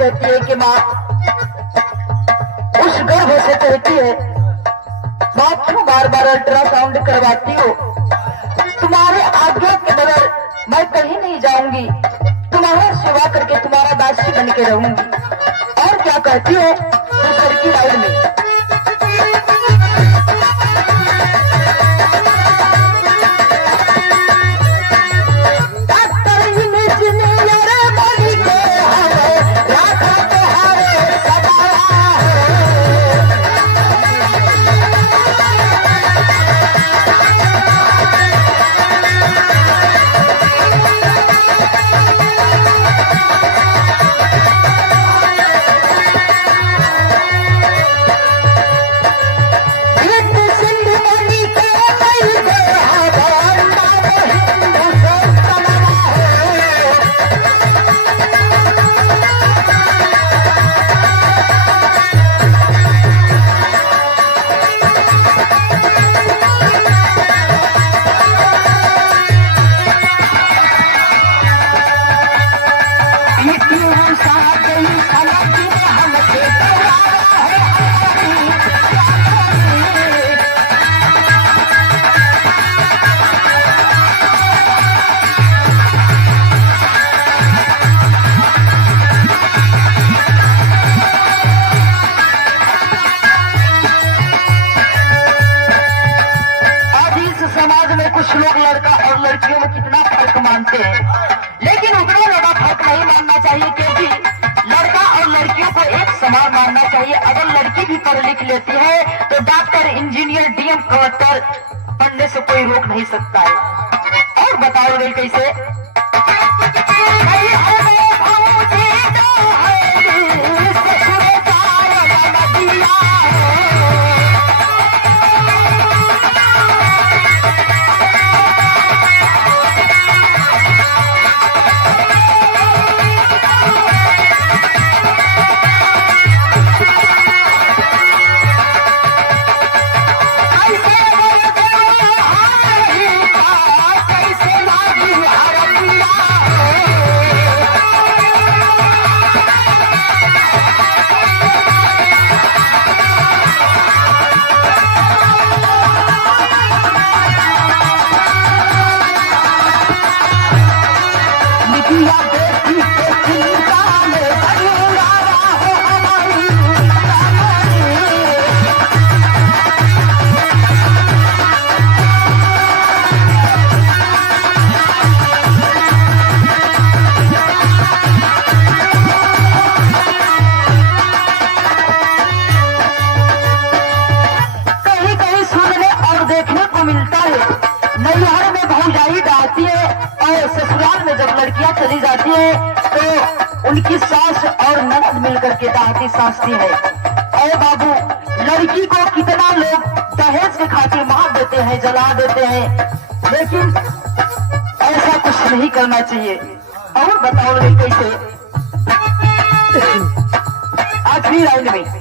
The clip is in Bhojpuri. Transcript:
कहती है कि माँ, उस गर्भ से कहती है, माँ क्यों बार बार अल्ट्रासाउंड करवाती हो? तुम्हारे आज्ञा के बगैर मैं कहीं नहीं जाऊंगी, तुम्हारी सेवा करके तुम्हारा दासी बन के रहूंगी। और क्या कहती हो दूसरी की लाइन में, कुछ लोग लड़का और लड़कियों में कितना फर्क मानते हैं, लेकिन उतना ज्यादा फर्क नहीं मानना चाहिए, क्योंकि लड़का और लड़कियों को एक समान मानना चाहिए। अगर लड़की भी पढ़ लिख लेती है तो डॉक्टर, इंजीनियर, डीएम, कलेक्टर पढ़ने से कोई रोक नहीं सकता है। और बताओ रे कैसे, लड़कियां चली जाती है तो उनकी सास और ननद मिलकर के दाहती सासती है। और बाबू, लड़की को कितना लोग दहेज के खातिर मार देते हैं, जला देते हैं, लेकिन ऐसा कुछ नहीं करना चाहिए। और बताओ कैसे, आखिरी लाइन में